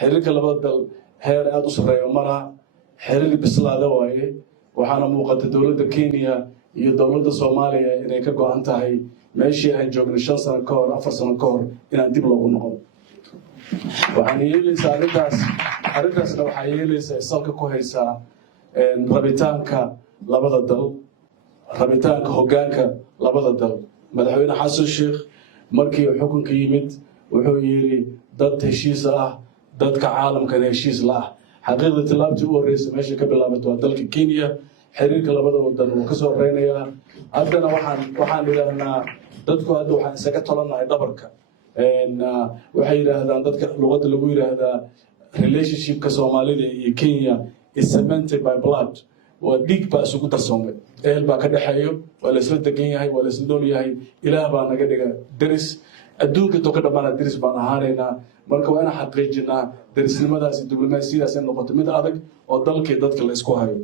xiriirka labada dal heer aad u sarreeyo mara xiriir bislaada waaye waxaana muuqata dowladda Kenya iyo dowladda Soomaaliya inay ka go'an tahay meeshii aan joognay 5 sano ka hor 4 sano ka hor inaan dib loogu noqon waxaan yeelaysaa arrintaasna waxaa yeelaysaa salka ku haysaa rabitaanka labada dal rabitaanka hoggaanka labada dal madaxweyne xasan sheekh markii uu xukunka yimid wuxuu yiri dad heshiis ah dadka caalamkan heshiis la ah xaqiiqda tilaabtii u horeysay meesha ka bilaabato waa dalka Kenya xiriirka labada wadan uu ka soo reynayaa haddana waxaan ilaahnaa dadku hadda waxaan isaga tolanahay dhabarka waxay yiraahdaan dadka luqadda lagu yiraahdaa relationship-ka Soomaalida iyo Kenya is cemented by blood waa dhiig baa isugu darsoomay ehel baa ka dhaxeeyo waa la isla degan yahay waa la isla nool yahay ilaah baa naga dhiga daris adduunka to ka dhamaana daris baan ahaanaynaa marka waa inaan xaqiijinaa darisnimadaas iyo diblomaasiyadaas in noqoto mid adag oo dalkii dadka la isku hayo